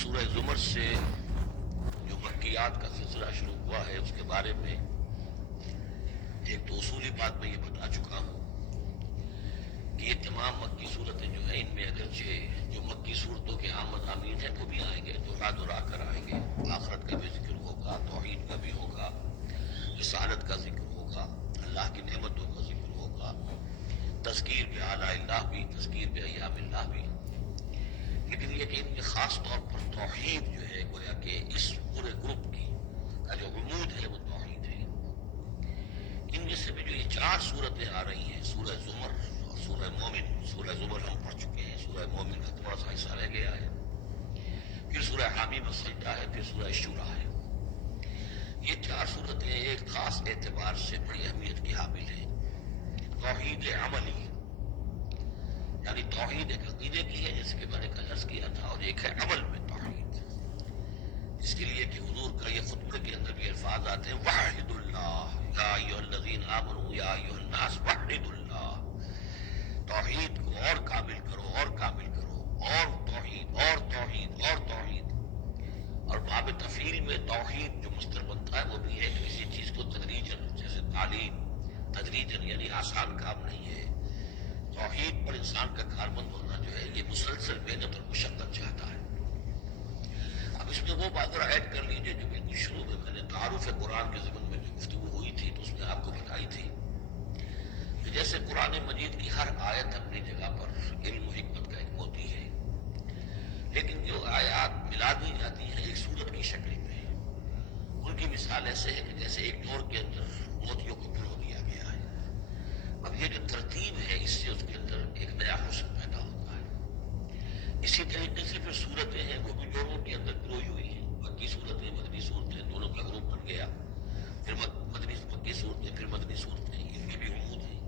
سورہ زمر سے جو مکیات کا سلسلہ شروع ہوا ہے اس کے بارے میں ایک تو اصولی بات میں یہ بتا چکا ہوں کہ یہ تمام مکی صورتیں جو ہیں ان میں اگرچہ جو مکی صورتوں کے آمد آمین ہیں وہ بھی آئیں گے، دہرا کر آئیں گے، آخرت کا بھی ذکر ہوگا، توحید کا بھی ہوگا، رسالت کا ذکر ہوگا، اللہ کی نعمتوں کا ذکر ہوگا، تذکیر بآلاء اللہ بھی، تذکیر بایام اللہ بھی، لیکن یہ کہ ان میں خاص طور پر توحید جو ہے گویا کہ اس پورے گروپ کی کا جو عمود ہے وہ توحید ہے۔ ان میں سے بھی جو یہ چار صورتیں آ رہی ہیں، سورہ زمر اور سورہ مومن، سورہ زمر ہم پڑھ چکے ہیں، سورہ مومن کا تھوڑا سا حصہ رہ گیا ہے، پھر سورہ حامیم السجدہ ہے، پھر سورہ شورى ہے۔ یہ چار صورتیں ایک خاص اعتبار سے بڑی اہمیت کی حامل ہیں۔ توحید عملی یعنی توحید ایک عقیدے کی ہے جیسے کہ میں نے عرض کیا تھا، اور ایک ہے عمل میں توحید، اس کے لیے کہ حضور کا یہ خطبے کے اندر بھی الفاظ آتے ہیں وحد اللہ یا ایھا الذین آمنوا یا ایھا الناس وحد اللہ، توحید کو اور کامل کرو اور کامل کرو، اور توحید اور توحید اور توحید، اور باب تفعیل میں توحید جو مصدر بنتا ہے وہ بھی ہے کہ کسی چیز کو تدریجاً، جیسے تعلیم تدریجاً یعنی آسان کام نہیں ہے، توحید پر انسان کا کاربند ہونا جو ہے یہ مسلسل محنت اور مشقت چاہتا ہے۔ اب اس میں وہ بات ذرا ایڈ کر لیجیے جو بالکل شروع میں نے تعارف قرآن کے ضمن میں جو گفتگو ہوئی تھی تو اس میں آپ کو بتائی تھی کہ جیسے قرآن مجید کی ہر آیت اپنی جگہ پر علم و حکمت کا ایک موتی ہے، لیکن جو آیات ملا دی جاتی ہیں ایک صورت کی شکل میں، ان کی مثال ایسے ہے کہ جیسے ایک ڈور کے اندر موتیوں کو پرو دیا گیا ہے۔ اب یہ جو ترتیب ہے اس سے اس کے اندر ایک نیا حسن پیدا ہوتا ہے۔ اسی طریقے سے پھر صورتیں ہیں وہ بھی ڈوروں کے اندر پروئی ہوئی ہیں، مکی صورتیں مدنی صورتیں دونوں کا گروپ بن گیا، پھر مکی صورتیں پھر مدنی صورتیں، ان میں بھی عمود ہیں۔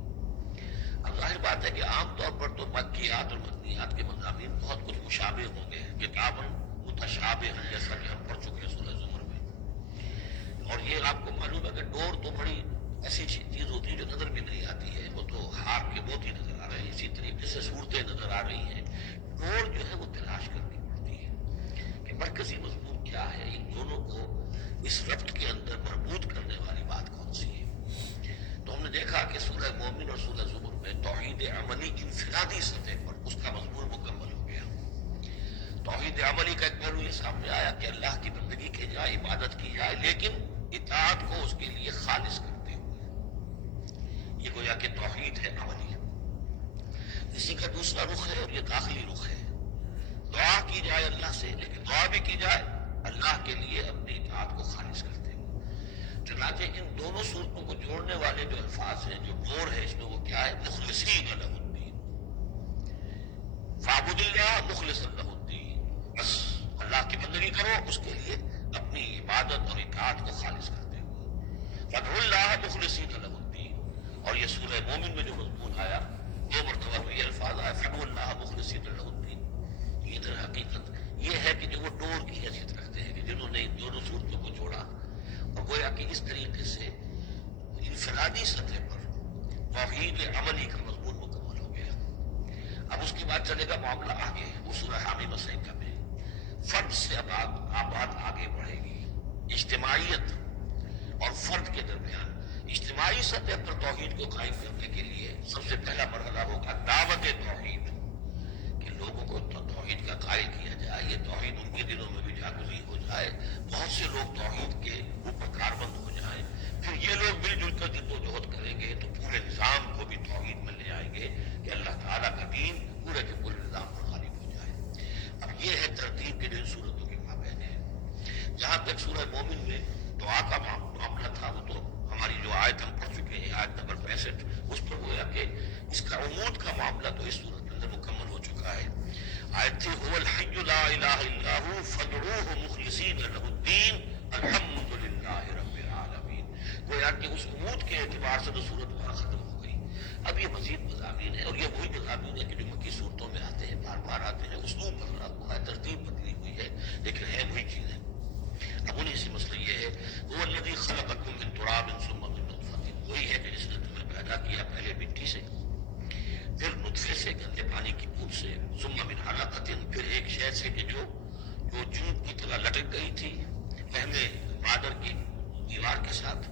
اب ظاہر بات ہے کہ عام طور پر تو مکیات اور مدنیات کے مضامین بہت کچھ مشابہ ہوں گے، کتاباً متشابہ جیسا کہ ہم پڑھ چکے ہیں سورہ زمر میں، اور یہ آپ کو معلوم ہے کہ ڈور تو بڑی ایسی چیز ہوتی ہے جو نظر بھی نہیں آتی ہے، وہ تو ہار کے موتی نظر آ رہے ہیں، اسی طریقے سے صورتیں نظر آ رہی ہیں، ڈور جو ہے وہ تلاش کرنی پڑتی ہے کہ مرکزی مضمون کیا ہے، ان دونوں کو اس ربط کے اندر مربوط کرنے والی بات کون سی ہے۔ تو ہم نے دیکھا کہ سورہ مومن اور سورہ زمر میں توحید عملی انفرادی سطح پر اس کا مضمون مکمل ہو گیا۔ توحید عملی کا ایک پہلو یہ سامنے آیا کہ اللہ کی بندگی کی جائے، عبادت کی جائے، لیکن اطاعت کو اس کے لیے خالص کرتے ہوئے، یہ گویا کہ توحید ہے عملی۔ اسی کا دوسرا رخ ہے اور یہ داخلی رخ ہے، دعا کی جائے اللہ سے، لیکن دعا بھی کی جائے اللہ کے لیے اپنی اطاعت کو خالص کرتے ہوئے۔ چنانچہ ان دونوں صورتوں کو جوڑنے والے جو الفاظ ہیں، جو ڈور ہے اس میں وہ کیا ہے، مخلصین لہ الدین، فاعبد اللہ مخلصا لہ الدین، بس اللہ کی بندگی کرو اس کے لیے اپنی عبادت اور اطاعت کو خالص کرتے ہوئے، فادعوا اللہ مخلصین لہ الدین۔ اور یہ سورہ مومن میں جو مضمون آیا دو مرتبہ میں یہ الفاظ آئے فادعوا اللہ مخلصین لہ الدین، یہ در حقیقت یہ ہے کہ جو وہ ڈور کی حیثیت رکھتے ہیں کہ جنہوں نے ان دونوں صورتوں کو جوڑا، اور گویا کہ اس طریقے سے انفرادی سطح پر توحید عملی کا مضمون مکمل ہو گیا۔ اب اس کے بعد چلے گا معاملہ آگے، وہ سورہ حامیم السجدہ میں فرد سے اب بات آگے بڑھے گی، اجتماعیت اور فرد کے درمیان اجتماعی سطح پر توحید کو قائم کرنے کے لیے سب سے پہلا مرحلہ ہوگا دعوت توحید، کہ لوگوں کو توحید کا قائل کیا جائے، یہ توحید ان کے دلوں میں بھی جاگزی ہو جائے، بہت سے لوگ توحید کے اوپر کاربند ہو جائیں، پھر یہ لوگ مل جل کر جدوجہد کریں گے تو پورے نظام کو بھی توحید میں لے آئیں گے کہ اللہ تعالیٰ کا دین پورے کے پورے نظام پر غالب ہو جائے۔ اب یہ ہے ترتیب کے جن صورتوں کے مابین ہے۔ جہاں تک سورہ مومن میں دعا کا معاملہ تھا وہ تو ہماری جو آیت ہم پڑھ چکے ہیں، آیت نمبر 65، اس پر گویا کہ اس کا عمود کا معاملہ تو اس صورت کے اندر مکمل ہو چکا ہے۔ آیت تھی هو الحی لا الہ الا هو فادعوہ مخلصین لہ الدین الحمد للہ رب العالمین۔ گویا کہ اس عمود کے اعتبار سے تو صورت وہاں ختم ہو گئی۔ اب یہ مزید مضامین ہے، اور یہ وہی مضامین ہے کہ جو مکی صورتوں میں آتے ہیں، بار بار آتے ہیں، اسلوب بدلا ہوا ہے، ترتیب بدلی ہوئی ہے، لیکن ہے وہی چیزیں۔ اب انہیں سے مسئلہ یہ ہے وہ الذی خلقکم من تراب ثم من نطفۃ، وہی ہے کہ جس نے تمہیں پیدا کیا پہلے مٹی سے، پھر نطفے سے گندے پانی کی بوند سے، ثم من علقۃ، پھر ایک شے سے کہ جو وہ جون کی طرح لٹک گئی تھی پہلے بارڈر کی دیوار کے ساتھ.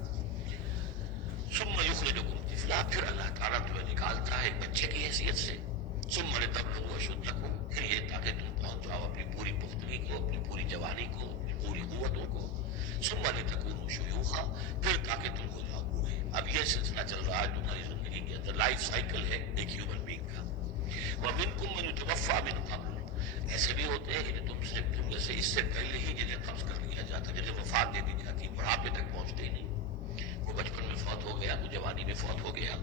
ثم یخرجکم طفلا، پھر اللہ تعالیٰ تمہیں نکالتا ہے ایک بچے کی حیثیت سے. ثم لتبلغوا اشدکم، پھر یہ تاکہ تم پہنچ جاؤ اپنی پوری پختگی کو، اپنی پوری جوانی کو، اپنی پوری قوتوں کو. ثم لتکونوا شیوخا، پھر تاکہ تم ہو جاؤ بوڑھے. اب یہ سلسلہ چل رہا ہے تمہاری زندگی کے اندر، لائف سائیکل ہے ایک ہیومن بینگ کا. ومنکم من یتوفی من قبل، ایسے بھی ہوتے ہیں کہ جو تم میں سے اس سے پہلے ہی جنہیں قبض کر لیا جاتا، جنہیں وفات دے دی جاتی، بڑھاپے تک پہنچتے ہی نہیں. وہ بچپن میں فوت ہو گیا، وہ جوانی میں فوت ہو گیا.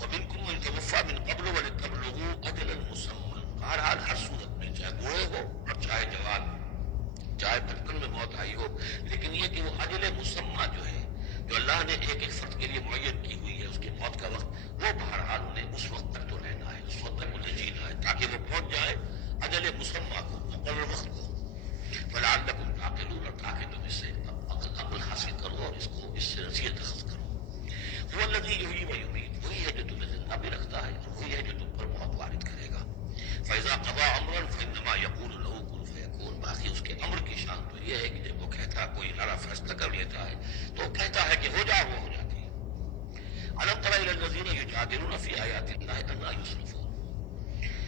ومنکم من یتوفی من قبل ولتبلغوا اجلا مسمى، بہرحال ہر صورت میں چاہے بوڑھے ہو اور چاہے جوان، چاہے بچپن میں موت آئی ہو، لیکن یہ کہ وہ اجل مسمى جو ہے، جو اللہ نے ایک ایک فرد کے لیے معین کی ہوئی ہے اس کی موت کا وقت، وہ بہرحال انہیں اس وقت تک تو رہنا ہے، اس وقت تک انہیں جینا ہے تاکہ وہ پہنچ جائے اجل مسمى کو، مقرر وقت کو. فلعلکم تعقلون، اور تاکہ تم اس سے عقل حاصل کرو اور اس سے نصیحت اخذ کرو. هو الذی یحیی و یمیت، وہی ہے جو تمہیں زندہ بھی رکھتا ہے اور وہی ہے جو تم پر موت وارد کرے گا. فاذا قضى امرا فانما یقول له کن فیکون، باقی اس کے امر کی شان تو یہ ہے کہ جب وہ کہتا ہے، کوئی ارادہ فیصلہ کر لیتا ہے تو وہ کہتا ہے کہ ہو جا، وہ ہو جاتی ہے. الم تر الی الذین یجادلون فی آیات اللہ انا یصرفون،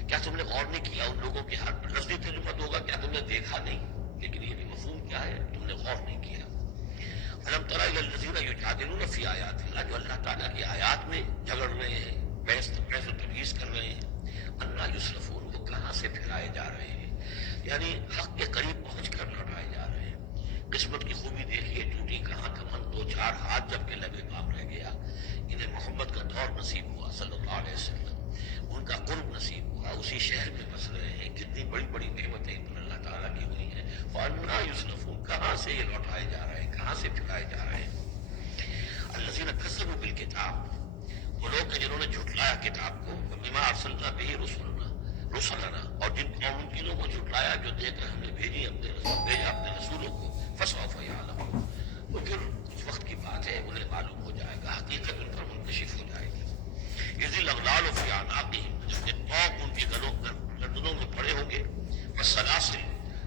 کیا تم نے غور نہیں کیا ان لوگوں کے ہر لفظی ترجمہ ہوگا، کیا تم نے دیکھا نہیں؟ لیکن یہ بھی مفہوم کیا ہے، تم نے غور نہیں کیا. الم تر الی الذین یجادلون فی آیات اللہ، جو اللہ تعالیٰ کی آیات میں جھگڑ رہے ہیں، بحث و تمیز کر رہے ہیں. انا یصرفون، وہ کہاں سے پھرائے جا رہے ہیں، یعنی حق کے قریب پہنچ کر لوٹائے جا رہے ہیں. قسمت کی خوبی دیکھیے، ٹوٹی کہاں کمن، دو چار ہاتھ جب کے لبے کام رہ گیا. انہیں محمد کا دور نصیب ہوا صلی اللہ علیہ وسلم، ان کا قرب نصیب ہوا، اسی شہر میں بس رہے ہیں. کتنی بڑی بڑی نعمتیں ان پر اللہ تعالیٰ کی ہوئی ہیں. فانا یصرفون، کہاں سے یہ لوٹائے جا رہے ہیں، کہاں سے پھرائے جا رہے ہیں. الذین کذبوا بالکتاب، وہ لوگ کہ جنہوں نے جھٹلایا کتاب کو. بما ارسلنا به رسلنا، اور جن قوموں کو جھٹلایا جو دے کر ہم نے بھیجا اپنے رسولوں کو. فسوف یعلمون، وہ پھر کچھ وقت کی بات ہے، انہیں معلوم ہو جائے گا، حقیقت ان پر منکشف ہو جائے گی. اذ الاغلال فی اعناقہم، جب کہ طوق ان کی گردنوں میں پڑے ہوں گے. والسلاسل،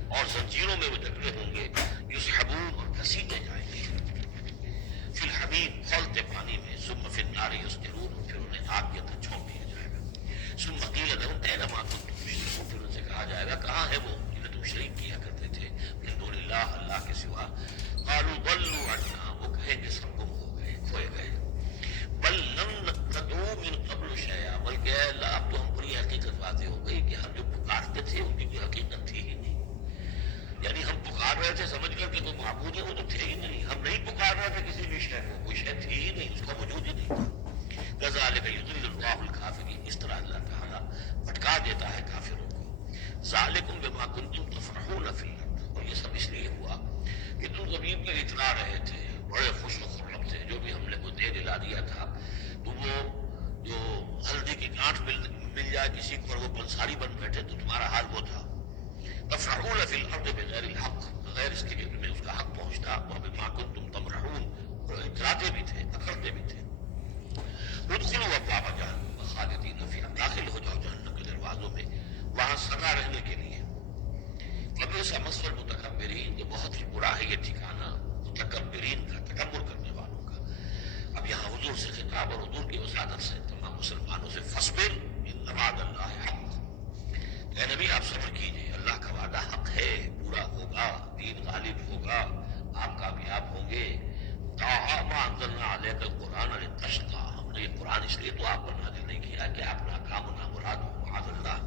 اور زنجیروں میں وہ جکڑے ہوں گے. یسحبون، اور گھسیٹے جائیں گے. فی الحمیم، کھولتے پانی میں. ثم فی النار یسجرون، پھر انہیں آگ کے اندر جھونک دیا جائے گا. ثم قیل لہم این ما کنتم تشرکون، پھر ان سے کہا جائے گا کہاں ہے وہ جنہیں تم شریک کیا کرتے تھے من دون اللہ، اللہ کے سوا. قالوا ضلوا عنا، وہ کہیں گے سب گم ہو گئے، کھوئے گئے. بل لم ندعو من قبل شیئا، بلکہ اے اللہ اب تو ہم پر یہ حقیقت واضح ہو گئی کہ ہم جو پکارتے تھے ان کی کوئی حقیقت تھی ہی نہیں. یعنی ہم پکار رہے تھے سمجھ کر کہ تو معبود ہے، وہ تو تھے ہی نہیں. ہم نہیں پکار رہے تھے کسی بھی شے کو، کوئی شے تھی ہی نہیں، اس کا وجود ہی نہیں تھا. کذالک یضل اللہ الکافرین، اس طرح اللہ تعالیٰ بھٹکا دیتا ہے کافروں کو. ذالکم بما کنتم تفرحون فی الارض، اور یہ سب اس لیے ہوا کہ تم زمین میں اتنا رہے تھے، بڑے خوش و خرم تھے. جو بھی ہم نے کو دے دلا دیا تھا، تو وہ جو ہلدی کی گانٹھ مل جائے کسی کو اور وہ پنساری بن بیٹھے تو تمہارا حال وہ تھا. تفرحون فی الارض بغیر الحق، بغیر اس کے میں اس کا حق پہنچتا. وبما کنتم تمرحون، اور اتراتے بھی تھے، اکڑتے بھی تھے. ادخلوا ابواب جہنم خالدین فیہا، داخل ہو جاؤ جہنم کے دروازوں میں، وہاں سدا رہنے کے لیے. وبئس مثوى المتکبرین، یہ بہت ہی برا ہے یہ ٹھکانہ متکبرین کا، تکبر کرنے والوں کا. اب یہاں حضور سے خطاب اور حضور کی وسادت سے تمام مسلمانوں سے فاصبر ان وعد اللہ حق، اے نبی آپ صبر کیجئے، اللہ کا وعدہ حق ہے، پورا ہوگا، دین غالب ہوگا، آپ کامیاب ہوں گے. طٰ ما انزلنا علیک القرآن لتشقیٰ، ہم نے یہ قرآن اس لیے تو آپ پر نازل نہیں کیا کہ آپ ناکام و نامراد ہو، معاذ اللہ.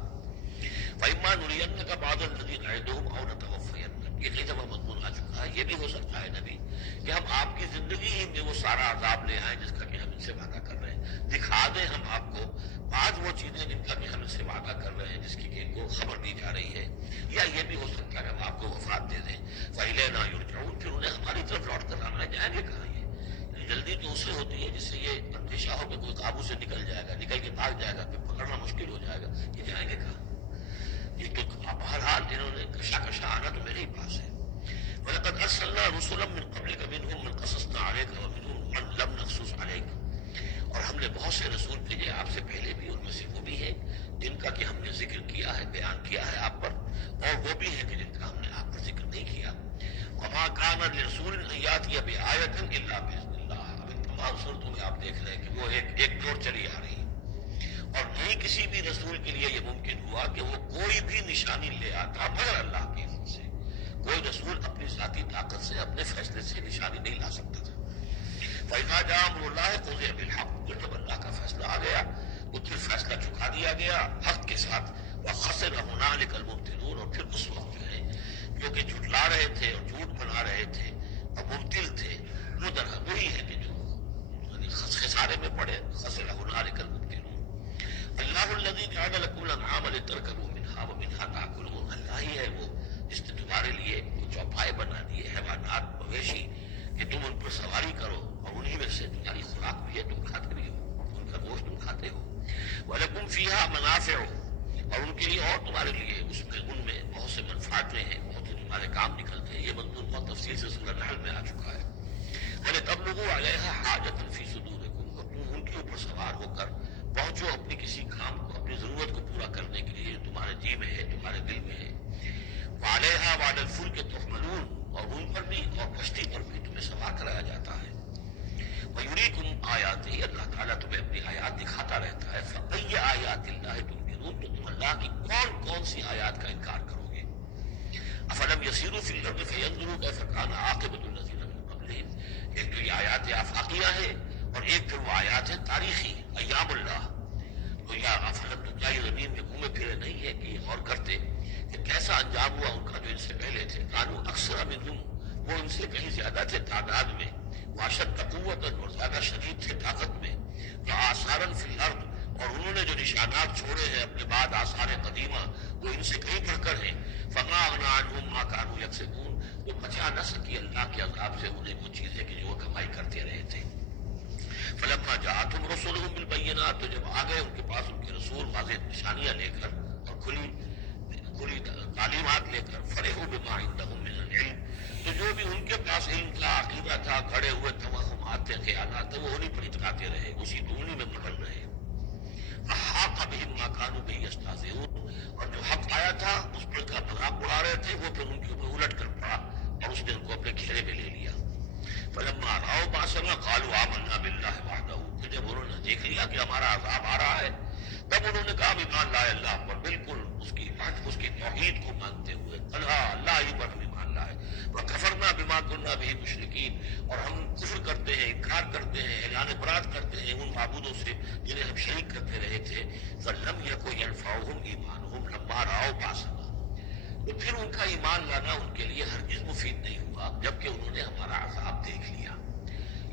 وَإِمَّا نُرِيَنَّكَ بَعْضَ الَّذِي نَعِدُهُمْ أَوْ نَتَوَفَّيَنَّكَ، یہ کئی دفعہ مضمون آ چکا ہے. یہ بھی ہو سکتا ہے نبی کہ ہم آپ کی زندگی ہی میں وہ سارا عذاب لے آئیں جس کا کہ ہم ان سے وعدہ کر رہے ہیں، دکھا دیں ہم آپ کو بعض وہ چیزیں جن کا کہ ہم ان سے وعدہ کر رہے ہیں، جس کی کہ ان کو خبر دی جا رہی ہے. یا یہ بھی ہو سکتا ہے ہم آپ کو وفات دے دیں. فَإِلَيْنَا يُرْجَعُونَ، پھر انہیں ہماری طرف لوٹ کر آنا ہے. جائیں گے کہاں؟ یہ جلدی تو اسے ہوتی ہے جس سے یہ اندیشہ ہو کہ کوئی قابو سے نکل جائے گا، نکل کے بھاگ جائے گا، پھر پکڑنا مشکل ہو جائے گا. یہ جائیں گے کہاں؟ یہ تو بہرحال انہوں نے کشا آنا تو میرے ہی پاس ہے. وَلَقَدْ أَرْسَلْنَا رُسُلًا مِّن قَبْلِكَ مِنْهُم مَّن قَصَصْنَا عَلَيْكَ وَمِنْهُم مَّن لَّمْ نَقْصُصْ عَلَيْكَ، اور ہم نے بہت سے رسول بھیجے آپ سے پہلے بھی، ان میں سے وہ بھی ہیں جن کا کہ ہم نے ذکر کیا ہے، بیان کیا ہے آپ پر، اور وہ بھی ہیں کہ جن وما کان لرسول ان یاتی بآیۃ الا باذن اللہ. اب ان تمام صورتوں میں آپ دیکھ رہے ہیں کہ وہ ایک دوڑ چلی آ رہی ہے، اور نہیں کسی بھی رسول کے لیے یہ ممکن ہوا کہ وہ کوئی بھی نشانی لے آتا مگر اللہ کے اذن سے. کوئی رسول اپنی ذاتی طاقت سے اپنے فیصلے سے نشانی نہیں لا سکتا تھا. فإذا جاء أمر الله قضي بالحق. جب اللہ کا فیصلہ آ گیا تو پھر فیصلہ چکا دیا گیا حق کے ساتھ. وخسر هنالك المبطلون. اور پھر اس وقت جو ہے جو کہ جھٹلا رہے تھے اور جھوٹ بنا رہے تھے اور مبطل تھے، وہ وہی ہے کہ جو خسارے میں پڑے. خسر هنالك المبطلون. اللہ الذي جعل لكم الأنعام لتركبوا منها ومنها تأكلون. اللہ ہی ہے وہ جس نے تمہارے لیے وہ چوپائے بنا دیے حیوانات مویشی کہ تم ان پر سواری کرو، اور انہی میں سے تمہاری خوراک بھی ہے، تم کھاتے بھی ہو، ان کا گوشت تم کھاتے ہو. وَلَكُمْ فِيهَا مَنَافِعُ. اور ان کے لیے اور تمہارے لیے ان میں بہت سے منفعتیں ہیں، بہت سے تمہارے کام نکلتے ہیں. یہ مضمون بہت تفصیل سے سورہ نحل میں آ چکا ہے. وَلِتَبْلُغُوا عَلَيْهَا حَاجَةً فِي صُدُورِكُمْ. اور تم ان کے اوپر سوار ہو کر پہنچو اپنی کسی کام کو، اپنی ضرورت کو پورا کرنے کے لیے تمہارے جی میں ہے، تمہارے دل میں ہے. وَعَلَيْهَا وَعَلَى الْفُلْكِ تُحْمَلُونَ. اور ان پر بھی اور کشتی پر بھی تمہیں سوار کرایا جاتا ہے. وَيُرِيكُمْ آیَاتِهِ. اللہ تعالیٰ تمہیں اپنی آیات دکھاتا رہتا ہے. فَأَيَّ آیَاتِ اللَّهِ تُنکِرُونَ. تو تم اللہ کی کون سی آیات کا انکار کرو گے؟ أَفَلَمْ يَسِيرُوا فِي الْأَرْضِ فَيَنظُرُوا كَيْفَ كَانَ عَاقِبَةُ الَّذِينَ مِن قَبْلِهِمْ. ایک تو یہ آیات آفاقیہ ہے، اور ایک پھر وہ آیات ہے تاریخی ایام اللہ. تو یا افلم، تو کیا یہ زمین میں گھومے پھرے نہیں ہے کہ غور کرتے کہ کیسا انجام ہوا ان کا جو ان سے پہلے تھے. قالوا اکثر منہم. وہ ان سے کہیں زیادہ تھے تعداد میں. واشد قوت. اور زیادہ شدید تھے طاقت میں. آثارا فی الارض. اور انہوں نے جو نشانات چھوڑے ہیں اپنے بعد آثار قدیمہ، وہ ان سے کہیں بڑھ کر ہیں. فما اغنی عنہم ما کانوا یکسبون. تو بچا نہ سکی اللہ کے عذاب سے انہیں وہ چیزیں کہ جو وہ کمائی کرتے رہے تھے. فلما جاءتهم رسلهم بالبينات. تو جب آ گئے ان کے پاس ان کے رسول واضح نشانیاں لے کر اور کھلی تعلیمات لے کر، فرحوا بما عندهم من العلم. تو جو بھی ان کے پاس علم تھا، عقیدہ تھا، گھڑے ہوئے توہمات تھے، خیالات تھے، وہ انہیں پر اتراتے رہے، اسی دونی میں مگن رہے. فحاق بهم ما كانوا به يستهزئون. اور جو حق آیا تھا اس پر کا مذاق اڑا رہے تھے، وہ پھر ان کے اوپر الٹ کر پڑا اور اس نے ان کو اپنے گھیرے میں لے لیا. فلما رأوا بأسنا قالوا آمنا بالله وحده. کہ جب انہوں نے دیکھ لیا کہ ہمارا عذاب آ رہا ہے، تب انہوں نے کہا ایمان لائے اللہ پر، بالکل اس کی توحید کو مانتے ہوئے. اللہ ہی پر ہم ایمان لائے. وکفرنا بما كنا به مشرکین. اور ہم کفر کرتے ہیں، انکار کرتے ہیں، اعلان برات کرتے ہیں ان معبودوں سے جنہیں ہم شریک کرتے رہے تھے. فلم يكن ينفعهم ایمانهم لما رأوا بأسنا. تو پھر ان کا ایمان لانا ان کے لیے ہرگز مفید نہیں ہوا جبکہ انہوں نے ہمارا عذاب دیکھ لیا.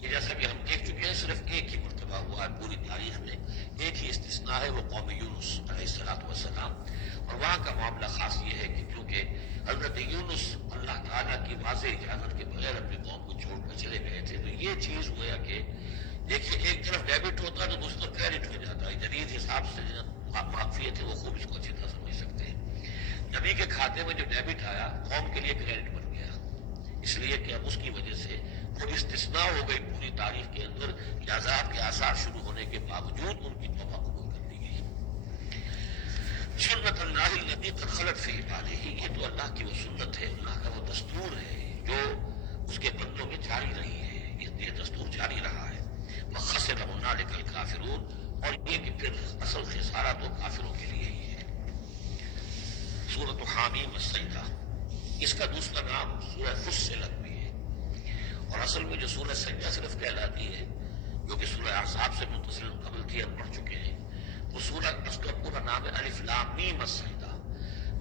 یہ جیسا کہ ہم دیکھ چکے ہیں صرف ایک ہی مرتبہ ہوا ہے پوری تاریخ میں، ایک ہی استثناء ہے، وہ قوم یونس علیہ السلام. اور وہاں کا معاملہ خاص یہ ہے کہ کیونکہ حضرت یونس اللہ تعالیٰ کی واضح اجازت کے بغیر اپنی قوم کو چھوڑ کر چلے گئے تھے. تو یہ چیز ہوا کہ دیکھیے ایک طرف ڈیبٹ ہوتا ہے تو دوسری طرف کریڈٹ ہو جاتا ہے. جدید حساب سے معافیت ہے، وہ خوب اس کو اچھی طرح سمجھ سکتے ہیں. نبی کے کھاتے میں جو ڈیبٹ آیا قوم کے لیے کریڈٹ بن گیا، اس لیے کہ اب اس کی وجہ سے وہ استثناء ہو گئی پوری تاریخ کے اندر کہ عذاب کے آثار شروع ہونے کے باوجود ان کی توبہ قبول کر لی گئی. سنت اللہ التي قد خلت في عباده. یہ تو اللہ کی وہ سنت ہے، اللہ کا وہ دستور ہے جو اس کے بندوں میں جاری رہی ہے. یہ دستور جاری رہا ہے. وخسر هنالك الكافرون. اور یہ کہ پھر اصل خسارہ تو کافروں کے لیے ہی ہے. سورۃ حامیم السجدہ، اس کا دوسرا نام سورہ فصلت بھی ہے. اور اصل میں جو سورہ سجدہ صرف کہلاتی ہے، جو کہ سورہ احزاب سے متصل قبل تھی، ہم پڑھ چکے ہیں، وہ سورہ اس کا پورا نام ہے الف لام میم السجدہ.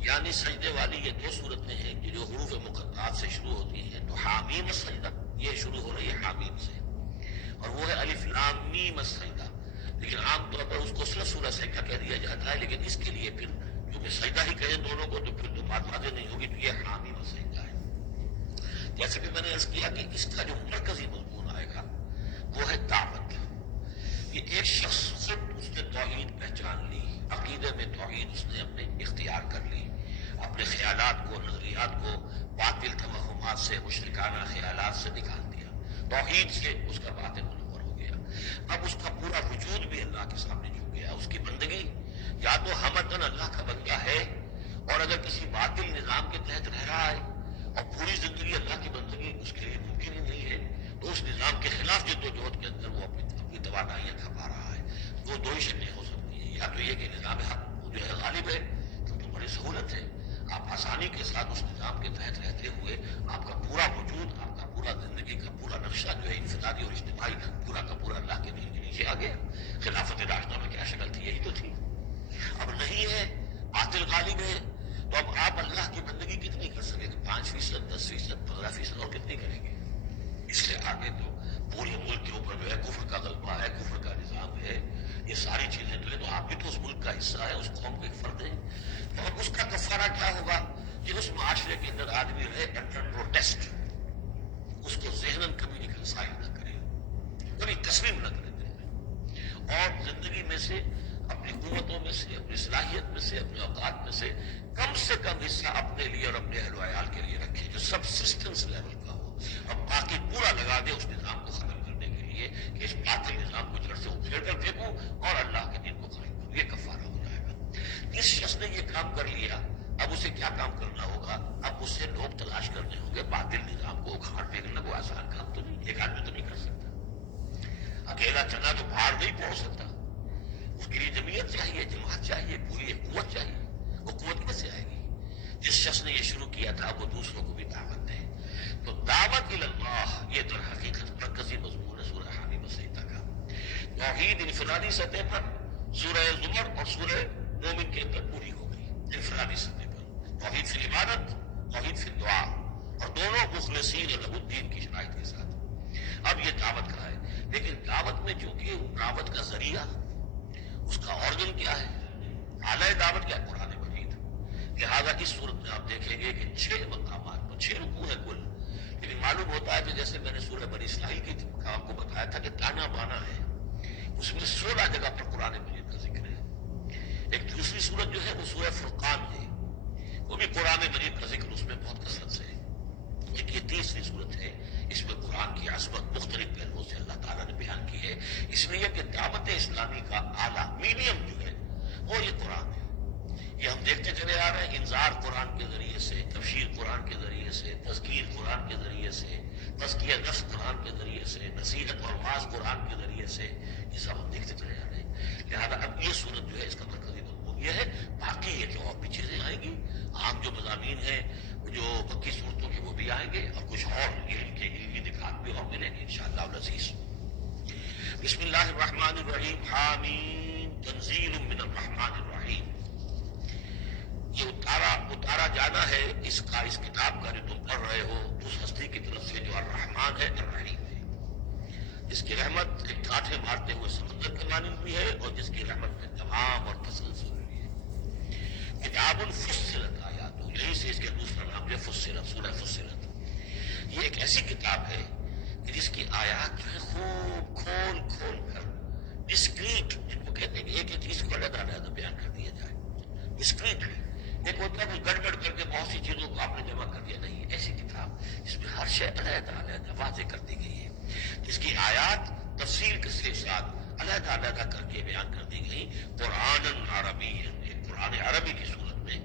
یعنی سجدے والی یہ دو صورتیں ہیں جو حروف مقطعات سے شروع ہوتی ہیں. تو حامیم السجدہ یہ شروع ہو رہی ہے حامیم سے، اور وہ ہے الف لام میم السجدہ. لیکن عام طور پر اس کو صرف سورہ سجدہ کہہ دیا جاتا ہے، لیکن اس کے لیے پھر کیونکہ سجدہ ہی کہیں دونوں کو تو پھر تو بات واضح نہیں ہوگی. تو یہ حامیم السجدہ ہے. جیسے کہ میں نے عرض کیا کہ اس کا جو مرکزی مضمون آئے گا وہ ہے دعوت. کہ ایک شخص خود اس نے توحید پہچان لی، عقیدے میں توحید اس نے اپنے اختیار کر لی، اپنے خیالات کو، نظریات کو باطل توہمات سے، مشرکانہ خیالات سے نکال دیا، توحید سے اس کا باطن منور ہو گیا. اب اس کا پورا وجود بھی اللہ کے سامنے جھک گیا. اس کی بندگی یا تو ہمدن اللہ کا بندہ ہے، اور اگر کسی باطل نظام کے تحت رہ رہا ہے اور پوری زندگی اللہ کی بندگی اس کے لیے ممکن ہی نہیں ہے، تو اس نظام کے خلاف جدوجہد کے اندر وہ اپنی توانائیاں کھپا رہا ہے. وہ دو ہی شکلیں ہو سکتی ہیں، یا تو یہ کہ نظام حق جو ہے غالب ہے، کیونکہ بڑی سہولت ہے، آپ آسانی کے ساتھ اس نظام کے تحت رہتے ہوئے آپ کا پورا وجود، آپ کا پورا زندگی کا پورا نقشہ جو ہے انفرادی اور اجتماعی پورا کا پورا اللہ کے دین کے نیچے آ گیا. خلافت راشدہ میں کیا شکل تھی؟ یہی تو تھی. اب نہیں ہے، باطل غالب ہے، تو اب آپ اللہ کی بندگی کتنی کر سکیں گے؟ 5%، 10%، 15% اور کتنی کریں گے؟ اس سے آگے تو پورے ملک کے اوپر جو ہے کفر کا غلبہ ہے، کفر کا نظام ہے، یہ ساری چیزیں جو ہے، تو آپ بھی تو اس ملک کا حصہ ہے، اس قوم کا ایک فرد ہے. تو اب اس کا کفارہ کیا ہوگا کہ اس معاشرے کے اندر آدمی رہے انڈر پروٹیسٹ، اس کو ذہناً کبھی ریکنسائل نہ کرے، کبھی تسلیم نہ کرے دل میں، اور زندگی میں سے اپنی قوتوں میں سے، اپنی صلاحیت میں سے، اپنے اوقات میں سے کم حصہ اپنے لیے اور اپنے اہل و عیال کے لیے رکھے جو سبسسٹنس لیول کا ہو. اب باقی پورا لگا دے اس نظام کو ختم کرنے کے لیے کہ اس باطل نظام کو جڑ سے اکھیڑ کر پھینکوں اور اللہ کے دین کو قائم کروں. یہ کفارہ ہو جائے گا. جس شخص نے یہ کام کر لیا، اب اسے کیا کام کرنا ہوگا؟ اب اسے لوگ تلاش کرنے ہوں گے. باطل نظام کو اکھاڑ پھینکنا کوئی آسان کام تو نہیں، ایک آدمی تو نہیں کر سکتا. اکیلا چنا تو پہاڑ نہیں پہنچ سکتا، اس کے لیے جمعیت چاہیے، جماعت چاہیے، پوری ایک قوت چاہیے. وہ قوت کیسے سے آئے گی؟ جس شخص نے یہ شروع کیا تھا وہ دوسروں کو بھی دعوت دے. تو دعوت اللہ یہ در حقیقت مرکزی مضمون ہے سورہ حامیم السجدہ کا. توحید انفرادی سطح پر سورہ زمر اور سورہ مومن کے اندر پوری ہو گئی. انفرادی سطح پر توحید فی العبادت، توحید فی الدعا، اور دونوں مخلصین لہ الدین کی شرائط کے ساتھ. اب یہ دعوت کا ہے، لیکن دعوت میں چونکہ دعوت کا ذریعہ، اس کا آرگن کیا ہے؟ اعلی دعوت کیا؟ قرآن مجید. لہٰذا اس صورت میں آپ دیکھیں گے کہ 6 مقامات پر 6 رکوع ہیں کل. لیکن معلوم ہوتا ہے کہ جیسے میں نے سورہ بنی اسرائیل کی آپ کو بتایا تھا کہ تانا بانا ہے، اس میں 16 جگہ پر قرآن مجید کا ذکر ہے. ایک دوسری صورت جو ہے وہ سورہ فرقان ہے، وہ بھی قرآن مجید کا ذکر اس میں بہت کثرت سے ہے. ایک یہ تیسری صورت ہے، اس میں قرآن کی عظمت مختلف پہلوؤں سے اللہ تعالیٰ نے بیان کی ہے. اس لیے کہ دعوت اسلامی کا اعلیٰ میڈیم جو ہے وہ یہ قرآن ہے. یہ ہم دیکھتے چلے آ رہے ہیں، انذار قرآن کے ذریعے سے، تبشیر قرآن کے ذریعے سے، تذکیر قرآن کے ذریعے سے، تزکیہ نفس قرآن کے ذریعے سے، نصیحت اور واعظ قرآن کے ذریعے سے، یہ سب ہم دیکھتے چلے آ رہے ہیں. لہٰذا اب یہ صورت جو ہے اس کا مرکزی مضمون یہ ہے. باقی یہ جو اور بھی چیزیں آئیں گی، عام جو مضامین ہیں جو مکی صورتوں کے وہ بھی آئیں گے، اور کچھ اور علم کے علمی نکات بھی اور ملیں گے انشاءاللہ العزیز. بسم اللہ الرحمن الرحیم. حامیم تنزیل من الرحمن الرحیم. یہ اتارا جانا ہے اس کتاب کا جو تم پڑھ رہے ہو اس ہستی کی طرف سے جو الرحمن ہے، الرحیم ہے، جس کی رحمت ایک کاٹھے مارتے ہوئے سمندر کے مانند بھی ہے اور جس کی رحمت میں تمام اور تسلسل بھی ہے. کتاب فصلت آیات، یہی سے اس کے دوسرا نام ہے فصلت، سورہ فصلت. یہ ایک ایسی کتاب ہے کہ جس کی آیات جو ہے خوب کھول کھول کر ڈسکریٹ، جن کو کہتے ہیں کہ ایک ایک چیز کو علیحدہ علیحدہ بیان کر دیا جائے ڈسکریٹلی. ایک ہوتا ہے گڑبڑ کر کے بہت سی چیزوں کو آپ نے جمع کر دیا، نہیں. ایسی کتاب جس میں ہر شے علیحدہ علیحدہ واضح کر دی گئی ہے، جس کی آیات تفصیل کے ساتھ علیحدہ علیحدہ کر کے بیان کر دی گئی. قرآن عربی، ایک قرآن عربی کی صورت میں،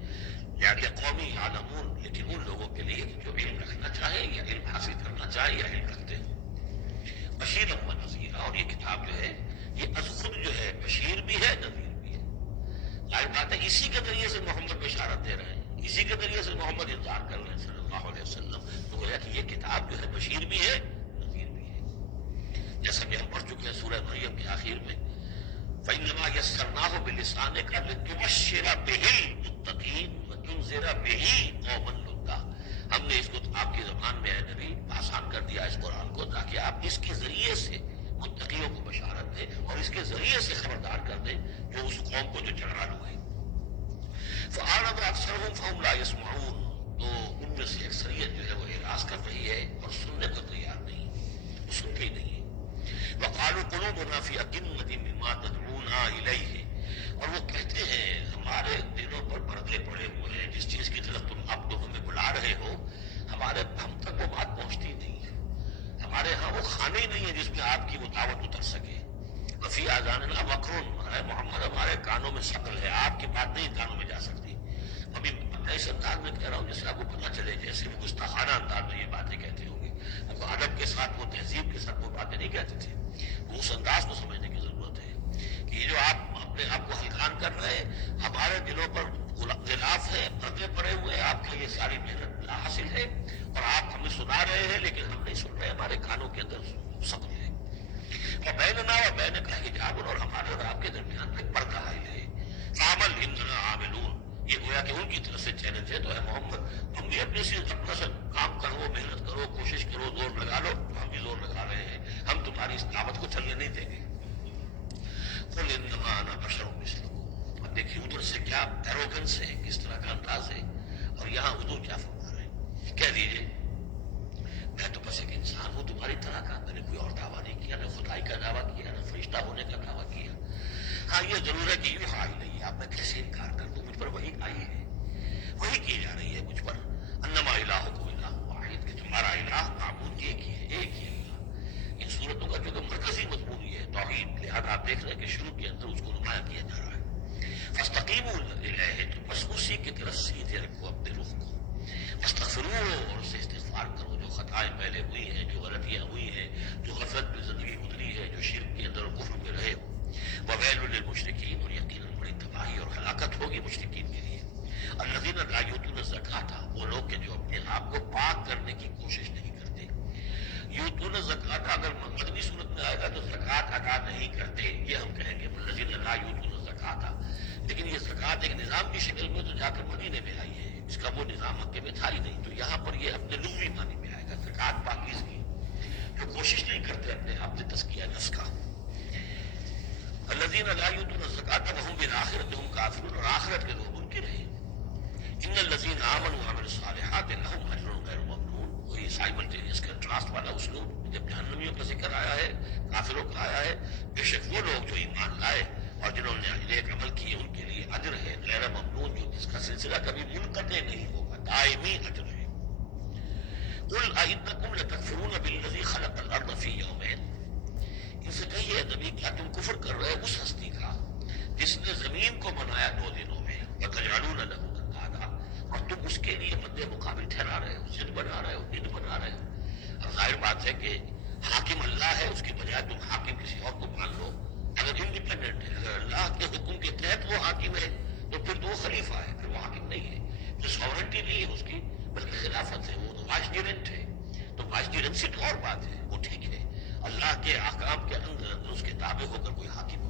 یعنی قومی عالمون، لیکن ان لوگوں کے لیے جو علم رکھنا چاہیں یا علم حاصل کرنا چاہیں یا علم رکھتے ہوں. بشیر و نذیر. اور یہ کتاب جو ہے یہ از خود جو ہے بشیر بھی ہے، نذیر بھی ہے. ظاہر بات ہے اسی کے ذریعے سے محمد بشارت دے رہے ہیں، اسی کے ذریعے سے محمد انذار کر رہے ہیں صلی اللہ علیہ وسلم. تو گویا کہ یہ کتاب جو ہے بشیر بھی ہے، نذیر بھی ہے. جیسا کہ ہم پڑھ چکے ہیں سورہ مریم کے آخر میں، فَإِنَّمَا يَسَّرْنَاهُ بِلِسَانِكَ لِتُبَشِّرَ بِهِ الْمُتَّقِينَ وَتُنذِرَ بِهِ قَوْمًا لُدًّا. ہم نے اس کو آپ کی زبان میں اے نبی آسان کر دیا اس قرآن کو، تاکہ آپ اس کے ذریعے سے متقیوں کو بشارت دیں اور اس کے ذریعے سے خبردار کر دیں جو اس قوم کو جو جھگڑالو ہے. فَأَعْرَضَ أَكْثَرُهُمْ فَهُمْ لَا يَسْمَعُونَ. تو ان میں سے اکثریت جو ہے وہ اعراض کر رہی ہے اور سننے کو تیار نہیں، وہ سنتے ہی نہیں ہے. وَقَالُوا قُلُوبُنَا فِي أَكِنَّةٍ مِّمَّا تَدْعُونَا إِلَيْهِ. اور وہ کہتے ہیں ہمارے دلوں پر پردے پڑے ہوئے ہیں، جس چیز کی طرف تم اب تو ہمیں بلا رہے ہو ہم تک وہ بات پہنچتی نہیں ہے. ہمارے ہاں وہ خانے ہی نہیں ہے جس میں آپ کی وہ دعوت اتر سکے. وفی آذاننا وقر. اے محمد ہمارے کانوں میں ثقل ہے، آپ کی بات نہیں کانوں میں جا سکتی. ابھی اس انداز میں میں کہہ رہا ہوں جیسے آپ کو پتا چلے جیسے وہ گستاخانہ انداز میں یہ باتیں کہتے ہوں گے. وہ ادب کے ساتھ وہ تہذیب کے ساتھ وہ باتیں نہیں کہتے تھے. وہ اس انداز کو سمجھنے کی ضرورت ہے کہ یہ جو آپ اپنے آپ کو ہلکان کر رہے ہیں ہمارے دلوں پر غلاف ہے, پردے پڑے ہوئے ہیں, آپ کی یہ ساری محنت لا حاصل ہے اور آپ ہمیں سنا رہے ہیں لیکن ہم نہیں سن رہے, ہمارے کانوں کے اندر سب ہے. اور بیننا و بینک حجاب, اور ہمارے اور آپ کے درمیان میں پردہ حائل ہے. عمل اننا عاملون, یہ گویا کہ ان کی طرف سے چیلنج ہے. تو اے محمد تم بھی اپنے سے اپنا سب کام کرو, محنت کرو, کوشش کرو, زور لگا لو. ہم بھی زور لگا رہے ہیں, ہم تمہاری اس دعوت کو چلنے نہیں دیں گے. قل انما انا بشر مثلکم. اب دیکھیے ادھر سے کیا ایروگنس ہے, کس طرح کا انداز ہے, اور یہاں حضور کیا فرما رہے ہیں. کہہ دیجیے میں تو بس ایک انسان ہوں تمہاری طرح کا, میں نے کوئی اور دعویٰ نہیں کیا, نہ خدائی کا دعویٰ کیا, نہ فرشتہ ہونے کا دعویٰ کیا. ہاں یہ ضرور ہے کہ یوں آئی نہیں ہے, اب میں کیسے انکار کر دوں, مجھ پر وہی آئی ہے, وہی کی جا رہی ہے مجھ پر. انما الہکم الہ واحد, کہ تمہارا الہ معبود ایک ہی ہے, ایک ہی اللہ. ان صورتوں کا جو کہ مرکزی مضمون یہ ہے توحید, لہذا آپ دیکھ رہے ہیں کہ شروع کے اندر اس کو نمایاں کیا جا رہا ہے. فاستقیموا الیہ, تو بس اسی کی طرف سیدھے رکھو اپنے رخ کو. واستغفروہ, اور اسے استغفار کرو. جو خطائیں پہلے ہوئی ہیں, جو غلطیاں ہوئی ہیں, جو غفلت میں زندگی گزری ہے, جو شرک کے اندر اور کفر میں رہے ہو. وویل للمشرکین, اور یقیناً بڑی تباہی اور ہلاکت ہوگی مشرکین کے لیے. الذین لا یؤتون الزکاۃ, وہ لوگ کہ جو اپنے آپ کو پاک کرنے کی کوشش نہیں کرتے. یؤتون الزکاۃ اگر مدنی صورت میں آئے گا تو زکوٰۃ ادا نہیں کرتے, یہ ہم کہیں گے الذین لا یؤتون الزکاۃ. لیکن یہ زکوٰۃ ایک نظام کی شکل میں تو جا کر مدینے میں آئی ہے, اس کا وہ نظام مکے میں تھا ہی نہیں. تو یہاں پر یہ اپنے لغوی معنی میں آئے گا زکوٰۃ پاکیزگی, جو کوشش نہیں کرتے اپنے آپ سے تزکیہ نفس کا. الذین لا یؤتون الزکاۃ وهم بالآخرۃ هم کافرون, اور آخرت کے لوگ منکر ہیں. ان الذین آمنوا وعملوا الصالحات لهم اجر غیر ممنون. وہی سائملٹینیس کنٹراسٹ والا اسلوب, جب جہنمیوں کا ذکر آیا ہے, کافروں کا آیا ہے, بے شک وہ لوگ جو ایمان لائے اور جنہوں نے نیک عمل کیے ان کے لیے اجر ہے غیر ممنون, جو جس کا سلسلہ کبھی منقطع نہیں ہوگا, دائمی اجر ہے. قل أئنکم لتکفرون بالذی خلق الارض فی یومین, ان سے کہیے نبی کیا تم کفر کر رہے اس ہستی کا جس نے زمین کو بنایا 2 دنوں میں, وتجعلون له اندادا, اور تم اس کے لیے مد مقابل ٹھہرا رہے ہو, ضد بنا رہے ہو, ند بنا رہے ہو. اب ظاہر بات ہے کہ حاکم اللہ ہے, اس کی بجائے تم حاکم کسی اور کو مان لو. اگر انڈیپینڈنٹ ہے, اگر اللہ کے حکم کے تحت وہ حاکم ہے تو پھر تو وہ خلیفہ ہے, پھر وہ حاکم نہیں ہے. تو سوورنٹی نہیں ہے اس کی بلکہ خلافت ہے, وہ تو وائسڈیرنٹ ہے. تو وائسڈیرنسی تو اور بات ہے, وہ ٹھیک ہے, اللہ کے احکام کے اندر اس کے تابع ہو کر کوئی حاکم ہو.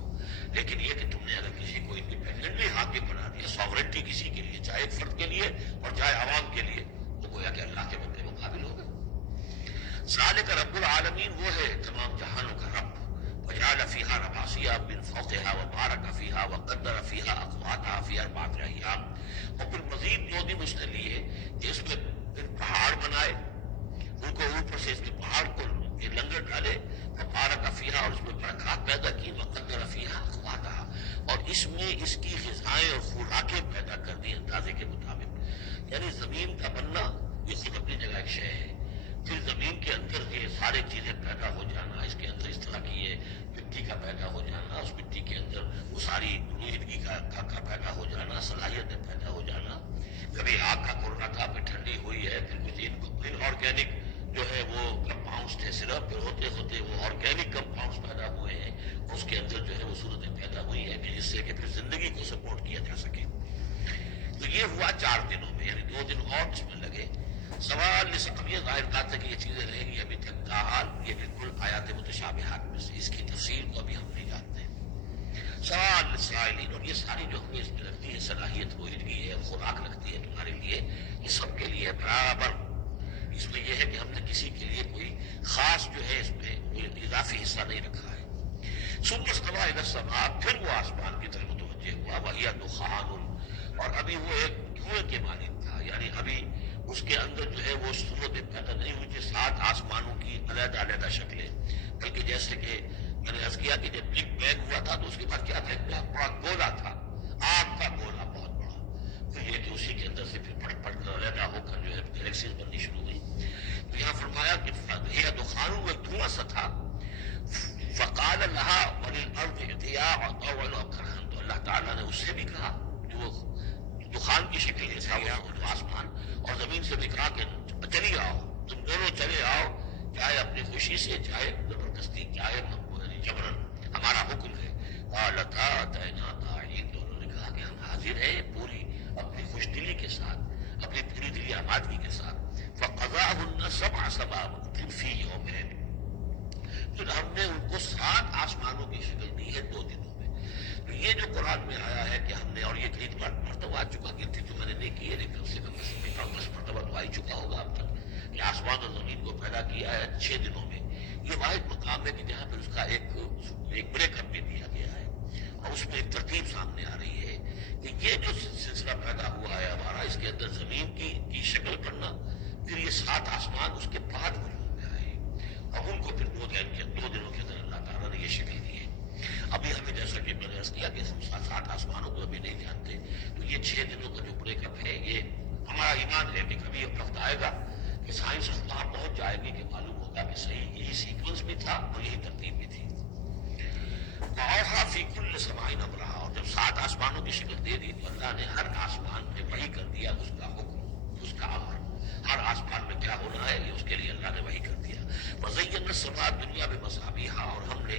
لیکن یہ کہ تم نے اگر کسی کو انڈیپینڈنٹلی حاکم بنا دیا, سوورنٹی کسی کے لیے, چاہے ایک فرد کے لیے اور چاہے عوام کے لیے, تو گویا کہ اللہ کے بدلے مقابل ہوگا. ذالک رب العالمین, وہ ہے تمام جہانوں کا رب. وجعل فیہا رواسیا من فوقہا وبارک فیہا وقدر فیہا اقواتہا فی 4 ایام. اور پھر مزید 2 دن اس نے لیے کہ اس میں پھر پہاڑ بنائے, ان کو اوپر سے اس کے پہاڑ کو لنگر ڈالے, وبارک فیہا, اور اس میں برکات پیدا کی, وقدر فیہا اقواتہا, اور اس میں اس کی غذائیں اور خوراکیں پیدا کر دی اندازے کے مطابق. یعنی زمین کا بننا یہ خود اپنی جگہ ایک شے ہے, پھر زمین کے اندر یہ ساری چیزیں پیدا ہو جانا, اس کے اندر اس طرح کی یہ مٹی کا پیدا ہو جانا, اس مٹی کے اندر وہ ساری روئیدگی کا پیدا ہو جانا, صلاحیتیں پیدا ہو جانا. کبھی آگ کا کرنا تھا, پھر ٹھنڈی ہوئی ہے, پھر کچھ ان آرگینک جو ہے وہ کمپاؤنڈس تھے صرف, پھر ہوتے ہوتے وہ آرگینک کمپاؤنڈس پیدا ہوئے ہیں, اور اس کے اندر جو ہے وہ صورتیں پیدا ہوئی ہیں کہ جس سے کہ پھر زندگی کو سپورٹ کیا جا سکے. تو یہ ہوا 4 دنوں میں, یعنی 2 دن اور اس میں لگے. سوال اب یہ ظاہر بات ہے کہ یہ چیزیں رہیں گی ابھی تک تاحال, یہ بالکل آیات متشابہات میں سے, اس کی تفصیل کو ابھی ہم نہیں جانتے. سوال اسرائیلین, اور یہ ساری جو ہمیں اس میں لگتی ہے صلاحیت, روئیدگی ہے, خوراک لگتی ہے تمہارے لیے, یہ سب کے لیے برابر. اس میں یہ ہے کہ ہم نے کسی کے لیے کوئی خاص جو ہے اس میں کوئی اضافی حصہ نہیں رکھا ہے. ثم استوى الى السماء, پھر وہ آسمان کی طرف متوجہ ہوا, وهي دخان, اور ابھی وہ ایک دھوئیں کے مانند تھا, یعنی ابھی اس کے اندر جو ہے وہ صورتیں پیدا نہیں ہوئی کہ 7 آسمانوں کی علیحدہ علیحدہ شکلیں, بلکہ جیسے کہ میں نے عرض کیا کہ جب بگ بینگ ہوا تھا تو اس کے بعد کیا تھا, ایک بہت بڑا گولا تھا, آگ کا گولا بہت بڑا, پھر یہ کہ اسی کے اندر سے پھر پڑھ پڑھ کر علیحدہ ہو کر جو ہے گلیکسیز بننی شروع ہوئی. تو یہاں فرمایا کہ یہ دخان, وہ ایک دھواں سا تھا. فقال لها وللارض ائتيا طوعا وكرها, تو اللہ تعالیٰ نے اس سے بھی کہا جو دخان کی شکل میں تھا وہ آسمان, کہا کہ چلی آؤ، تم دونوں چلے آؤ، چاہے اپنی خوشی سے، چاہے زبردستی، چاہے جبرن، ہمارا حکم ہے۔ قالتا اتینا طاعین، دونوں نے کہا کہ ہم حاضر ہیں پوری اپنی خوش دلی کے ساتھ، اپنی پوری دلی آمادگی کے ساتھ۔ فقضاہن سبع سماوات فی یومین، پھر ہم نے ان کو 7 آسمانوں کی شکل دی ہے 2 دنوں میں۔ تو یہ جو قرآن میں آیا ہے کہ ہم نے، اور یہ کئی مرتبہ آ چکا کہ تو میں نے نہیں کی ہے، لیکن کم سے کم 10 مرتبہ تو آ ہی چکا ہوگا اب تک کہ آسمان اور زمین کو پیدا کیا ہے 6 دنوں میں۔ یہ واحد مقام ہے کہ جہاں پہ اس کا ایک بریک اپ بھی دیا گیا ہے، اور اس میں ایک ترتیب سامنے آ رہی ہے کہ یہ جو سلسلہ پیدا ہوا ہے ہمارا، اس کے اندر زمین کی شکل کرنا، پھر یہ 7 آسمان اس کے بعد وجود میں آئے، اور ان کو پھر 2 دنوں کے اندر اللہ تعالیٰ نے یہ شکل دی ہے۔ ابھی ہمیں جیسا کہ میں نے عرض کیا کہ ہم 7 آسمانوں کو ابھی نہیں جانتے، تو یہ 6 دنوں کا جو بریک اپ ہے، یہ ہمارا ایمان ہے کہ کبھی اب وقت آئے گا کہ سائنس وہاں پہنچ جائے گی کہ معلوم ہوگا کہ صحیح یہی سیکوینس بھی تھا اور یہی ترتیب بھی تھی۔ وَأَوْحَىٰ فِي كُلِّ سَمَاءٍ أَمْرَهَا، اور جب 7 آسمانوں کی شکل دے دی تو اللہ نے ہر آسمان میں وحی کر دیا اس کا حکم، اس کا امر، ہر آسمان میں کیا ہونا ہے یہ اس کے لیے اللہ نے وحی کر دیا۔ وَزَيَّنَّا السَّمَاءَ الدُّنْيَا بِمَصَابِيحَ، اور ہم نے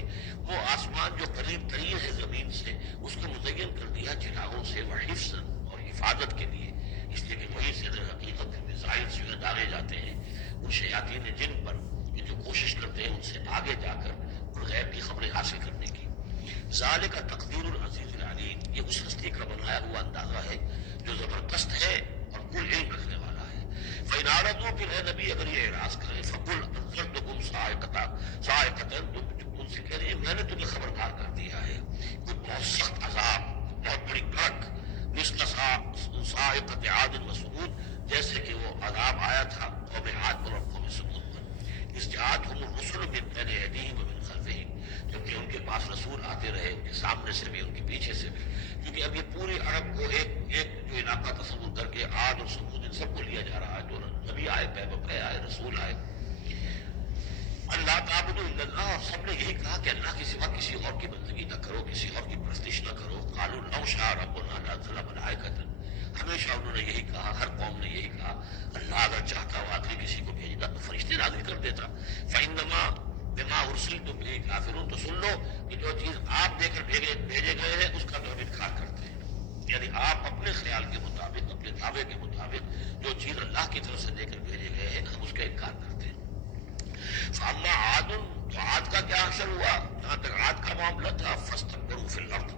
وہ آسمان جو قریب ترین ہے زمین سے، اس کو مزین کر دیا چراغوں سے، وحفظاً، اور حفاظت کے لیے، اس لیے کہ وہی سے در حقیقت میزائل جو ہے داغے جاتے ہیں ان شیاطین جن پر کہ جو کوشش کرتے ہیں ان سے آگے جا کر اور غیب کی خبریں حاصل کرنے کی۔ ذالک تقدیر العزیز العلیم، یہ اس ہستی کا بنایا ہوا اندازہ ہے جو زبردست ہے اور کل علم رکھنے والا ہے۔ فَإِنْ أَعْرَضُوا، پھر اے نبی اگر یہ اعراض کریں، فَقُلْ أَنذَرْتُكُمْ صَاعِقَةً، تم ان سے کہہ رہی ہے میں نے تمہیں خبردار کر دیا ہے کوئی بہت سخت عذاب، بہت بڑی کڑک، مثل صاعقۃ عاد وثمود، جیسے کہ وہ عذاب آیا تھا قوم عاد پر اور قوم ثمود پر، اس جاءتہم الرسل من بین ایدیہم ومن خلفہم، جبکہ ان کے پاس رسول آتے رہے ان کے سامنے سے بھی ان کے پیچھے سے بھی، کیونکہ اب یہ پوری عرب کو ایک جو علاقہ تصور کر کے عاد اور ثمود ان سب کو لیا جا رہا ہے، تو نبی آئے، پیغمبر آئے، رسول آئے۔ اللہ تعبدوا الا اللہ، اور سب نے یہی کہا کہ اللہ کے سوا کسی اور کی بندگی نہ کرو، کسی اور کی پرستش نہ کرو۔ قالوا لو شاء ربنا لانزل ملائکۃ، ہمیشہ انہوں نے یہی کہا، ہر قوم نے یہی کہا، اللہ اگر چاہتا وہ آخری کسی کو بھیجتا تو فرشتے نازل کر دیتا۔ فانما بما ارسلتم به کافرون، تو سن لو کہ جو چیز آپ دے کر بھیجے گئے ہیں اس کا تو ہم انکار کرتے ہیں، یعنی آپ اپنے خیال کے مطابق، اپنے دعوے کے مطابق جو چیز اللہ کی طرف سے دے کر بھیجے گئے ہیں ہم اس کا انکار کرتے ہیں۔ فاما عاد، تو عاد کا کیا حشر ہوا، جہاں تک عاد کا معاملہ تھا، فاستكبروا فی الارض،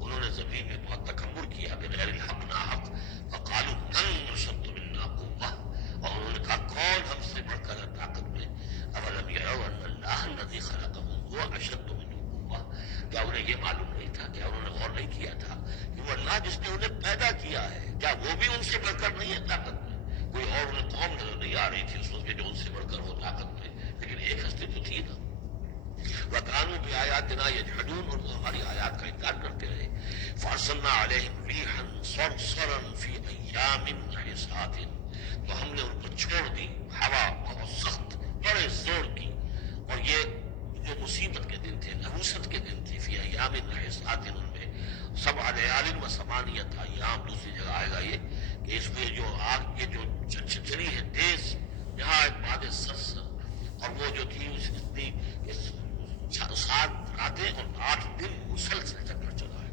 انہوں نے زمین میں بہت تکبر کیا بغیر الحق، ناحق، فقالوا من اشد منا قوة، اور انہوں نے کہا کون ہم سے بڑھ کر ہے طاقت میں، اولم يروا ان اللہ الذی خلقهم هو اشد منهم قوة، کیا انہیں یہ معلوم نہیں تھا، کیا انہوں نے غور نہیں کیا تھا کہ وہ اللہ جس نے انہیں پیدا کیا ہے، کیا وہ بھی ان سے بڑھ کر نہیں ہے طاقت میں؟ کوئی اور انہیں قوم نظر نہیں آ رہی تھی اس وقت جو ان سے بڑھ کر ہو طاقت میں، لیکن ایک ہستی تو تھی نا۔ وَكَانُوا بِآيَاتِنَا يَجْحَدُونَ، اور وہ ہماری آیات کا انکار کرتے رہے۔ فَأَرْسَلْنَا عَلَيْهِمْ رِيحًا صَرْصَرًا فِي أَيَّامٍ نَحِسَاتٍ، تو ہم نے ان پر چھوڑ دی ہوا بہت سخت، بڑے زور کی، اور یہ جو مصیبت کے دن تھے، نحوست کے دن تھے، فی ایام نحسات، ان میں 7 لیال و 8 ایام، دوسری جگہ آئے گا یہ کہ اس میں جو آگ یہ جو چلی ہے تیز، یہاں ایک باد سرسر، اور وہ جو تھی اتنی 7 راتیں اور 8 دن مسلسل چکر چلا ہے۔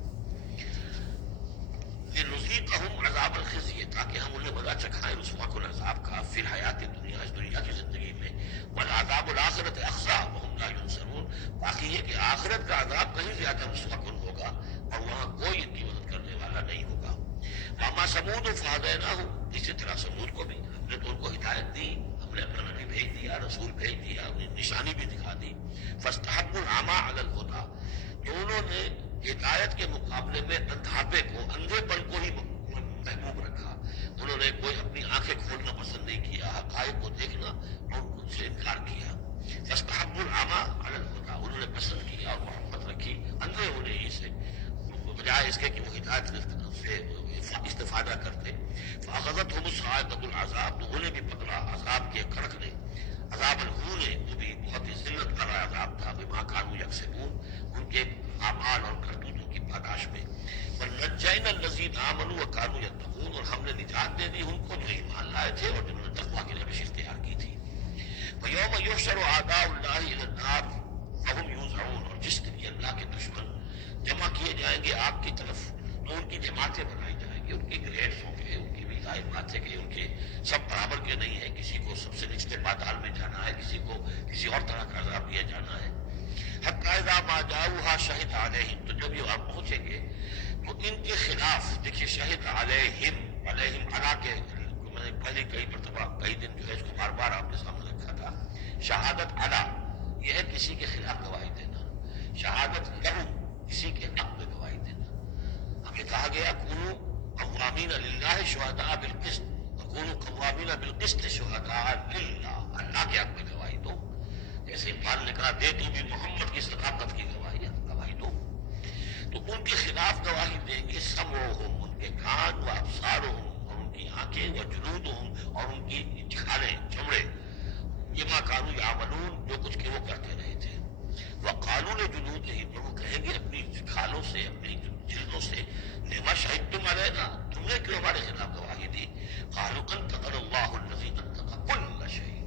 لنذیقہم عذاب الخزی، تاکہ ہم انہیں مزہ چکھائیں رسوا کن عذاب کا، فی الحیات دنیا، اس دنیا کی زندگی میں، والعذاب الآخرۃ اخزی وہم لا ینصرون، باقی یہ کہ آخرت کا عذاب کہیں زیادہ رسوا کن ہوگا اور وہاں کوئی ان کی مدد کرنے والا نہیں ہوگا۔ واما ثمود فہدیناہم، اسی طرح ثمود کو بھی ہم نے تو ان کو ہدایت دی، ہم نے اپنا نبی بھیج دیا، رسول بھیج دیا، انہیں نشانی بھی دکھا دی۔ فاستحبوا العمی علی الہدی، تو انہوں نے ہدایت کے مقابلے میں اندھاپے کو، اندھے پن کو ہی محبوب رکھا، انہوں نے کوئی اپنی آنکھیں کھولنا پسند نہیں کیا، حقائق کو دیکھنا اور ان سے انکار کیا۔ فاستحبوا العمی علی الہدی، انہوں نے پسند کیا اور محبت رکھی اندھے ہونے ہی سے، بجائے اس کے کہ وہ ہدایت سے استفادہ کرتے۔ فاخذتهم الصاعقۃ العذاب، تو انہیں بھی پکڑا عذاب کے کڑک نے، عذاب الہون، وہ بھی بہت ہی ذلت کا عذاب تھا، بما كانوا یکسبون، ان کے اعمال اور کرتوتوں کی پاداش میں۔ ونجینا الذین آمنوا وكانوا يتقون، اور ہم نے نجات دے دی ان کو جو ایمان لائے تھے اور جنہوں نے تقویٰ وَيَوْمَ يُحْشَرُ أَعْدَاءُ اللَّهِ إِلَى النَّارِ فَهُمْ يُوزَعُونَ، اور جس دن یہ اللہ کے دشمن جمع کیے جائیں گے آگ کی طرف تو ان کی جماعتیں بنائی جائیں گی، ان کے گریڈز ہوں گے، ان کی بھی ظاہر بات ہے کہ ان کے سب برابر کے نہیں ہیں، کسی کو سب سے نچلے پاتال میں جانا ہے، کسی کو کسی اور طرح کا عذاب دیا جانا ہے۔ حَتَّىٰ إِذَا مَا جَاءُوهَا شَهِدَ عَلَيْهِمْ، تو جب یہ وہاں پہنچیں گے تو ان کے خلاف دیکھیے شہد علیہم، علیہم علا کے میں نے پہلے کئی مرتبہ کئی دن جو ہے اس کو بار بار آپ کے سامنے رکھا تھا، شہادت علا یہ ہے کسی کے خلاف گواہی دینا، شہادت لہو کسی کے حق میں گواہی دینا۔ ہمیں کہا گیا کونوا قوامین للہ شہداء بالقسط، کونوا قوامین بالقسط شہداء للہ، اللہ کے حق میں گواہی دو، جیسے اقبال نے کہا دے تو بھی محمد کی صداقت کی گواہی دو۔ تو ان کے خلاف گواہی دیں گے سمعہم، ان کے کان، و ابصارہم، اور ان کی آنکھیں، و جلودہم، اور ان کی کھالیں چمڑے، بما کانوا یعملون، جو کچھ کہ وہ کرتے رہے تھے۔ وقالوا لجلودہم، اور وہ کہیں گے اپنی کھالوں سے، اپنی جلدوں سے، لما شہدتم علینا، تم نے کیوں ہمارے خلاف گواہی دی؟ قالوا انطقنا اللہ الذی انطق کل شیء،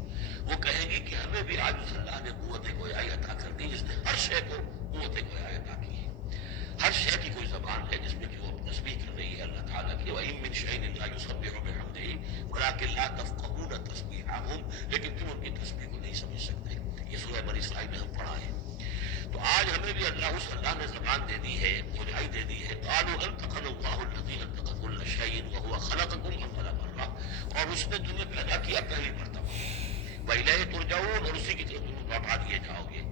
وہ کہیں گے کہ ہمیں بھی آج اس اللہ نے قوت گویائی عطا کر دی جس نے ہر شے کو قوت گویائی عطا کی ہے۔ ہر شے کی کوئی زبان ہے جس میں کہ وہ تسبیح کر رہی ہے اللہ تعالیٰ کی، وَإِن مِّن شَيْءٍ إِلَّا يُسَبِّحُ بِحَمْدِهِ وَلَٰكِن لَّا تَفْقَهُونَ تَسْبِيحَهُمْ، لیکن تم ان کی تسبیح کو نہیں سمجھ سکتے۔ یہ سورہ بنی اسرائیل میں ہم پڑھا ہے۔ تو آج ہمیں بھی اس اللہ نے زبان دے دی ہے، گویائی دے دی ہے۔ قالوا انطقنا اللہ الذی انطق کل شیء وهو خلقکم اول مرہ، اور اس نے تمہیں پیدا کیا پہلی مرتبہ، وإلیہ ترجعون، اور اسی کی طرف تم لوٹا دیے جاؤ گے۔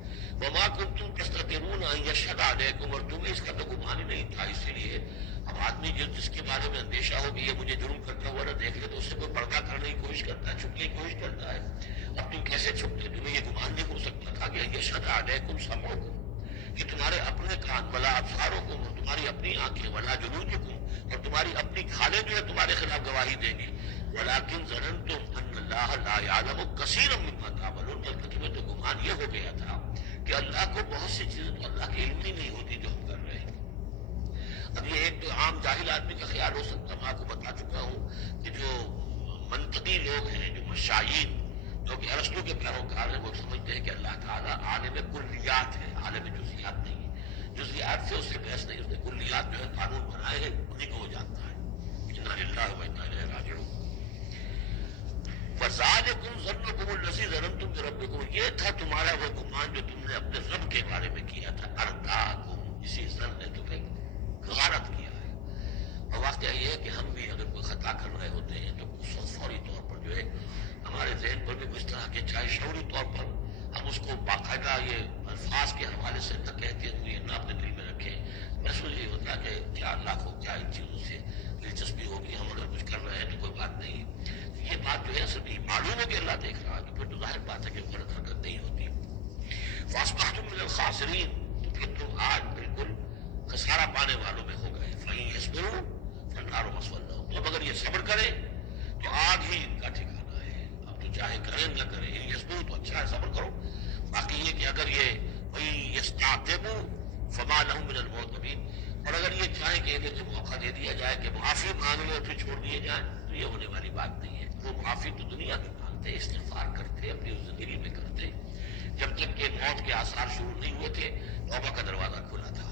وما کنتم تستترون ان یشهد علیکم، اور تمہیں اس کا تو گمان ہی نہیں تھا، اس لیے اب آدمی جس کے بارے میں اندیشہ ہو کہ یہ مجھے جرم کرتا ہوا نہ دیکھ لے تو اس سے کوئی پردہ کرنے کی کوشش کرتا ہے، چھپنے کی کوشش کرتا ہے۔ اب تم کیسے چھپتے؟ تمہیں یہ گمان نہیں ہو سکتا تھا کہ ان یشهد علیکم سمعکم، کہ تمہارے اپنے کان، ولا ابصارکم، اور تمہاری اپنی آنکھیں، ولا جلودکم، اور تمہاری اپنی کھالیں جو ہے تمہارے خلاف گواہی دیں گی۔ ولکن ظننتم ان اللہ لا یعلم کثیرا مما تعملون، بلکہ تمہیں تو گمان یہ ہو گیا تھا کہ اللہ کو بہت سی چیزیں تو اللہ کی علم ہی نہیں ہوتی جو ہم کر رہے ہیں۔ اب یہ ایک تو عام جاہل آدمی کا خیال ہو سکتا، میں آپ کو بتا چکا ہوں کہ جو منطقی لوگ ہیں، جو مشائین، جو کہ ارسطو کے پیروکار ہیں، وہ سمجھتے ہیں کہ اللہ تعالیٰ عالم کلیات ہے، عالم جزیات نہیں ہے، جزیات سے اس سے بحث نہیں، اس نے کلیات جو ہے قانون بنائے ہیں، انہیں کو وہ جانتا ہے۔ انا للہ و انا الیہ راجعون۔ وَذَلِكُمْ ظَنُّكُمُ الَّذِي ظَنَنْتُمْ بِرَبِّكُمْ، یہ تھا تمہارا وہ گمان جو تم نے اپنے رب کے بارے میں کیا تھا، ارداکم، اسی ظن نے تمہیں غارت کیا ہے۔ اور واقعہ یہ ہے کہ ہم بھی اگر کوئی خطا کر رہے ہوتے ہیں تو اس وقت فوری طور پر جو ہے ہمارے ذہن پر بھی کچھ طرح کے، چاہے شعوری طور پر ہم اس کو باقاعدہ یہ الفاظ کے حوالے سے نہ کہتے ہوئے نہ اپنے دل میں رکھیں، محسوس یہ ہوتا ہے کہ کیا اللہ کو کیا ان چیزوں سے دلچسپی ہوگی، ہم اگر کچھ کر رہے ہیں تو کوئی بات نہیں ہے۔ یہ بات جو ہے اصل میں معلوم ہے کہ اللہ دیکھ رہا ہے، تو پھر تو ظاہر بات ہے کہ غلط حرکت نہیں ہوتی۔ فَأَصْبَحْتُم مِّنَ الْخَاسِرِينَ، تو پھر تم آج بالکل خسارہ پانے والوں میں ہو گئے۔ فَإِن يَصْبِرُوا فَالنَّارُ مَثْوًى لَهُمْ، اب اگر یہ صبر کرے تو آگ ہی ان کا ٹھکانہ ہے۔ اب تو چاہے کریں نہ کریں، ان يَصْبِرُوا تو اچھا ہے، صبر کرو۔ باقی یہ کہ اگر یہ وَإِن يَسْتَعْتِبُوا فَمَا لَهُم مِّنَ الْمُعْتَبِينَ، اور اگر یہ چاہیں کہ انہیں موقع دے دیا جائے کہ معافی مانگ لیں اور پھر چھوڑ دیے جائیں، تو یہ ہونے والی بات نہیں ہے۔ وہ معافی تو دنیا میں مانگتے، استغفار کرتے، اپنی زندگی میں کرتے، جب تک کہ موت کے آثار شروع نہیں ہوئے تھے توبہ کا دروازہ کھلا تھا۔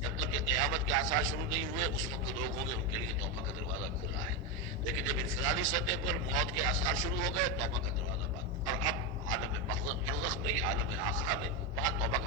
جب تک کہ قیامت کے آثار شروع نہیں ہوئے اس وقت لوگ ہوں گے ان کے لیے توبہ کا دروازہ کھلا ہے، لیکن جب انفرادی سطح پر موت کے آثار شروع ہو گئے توبہ کا دروازہ بند، اور اب عالم برزخ میں، عالم آخرہ میں، وہاں توبہ کا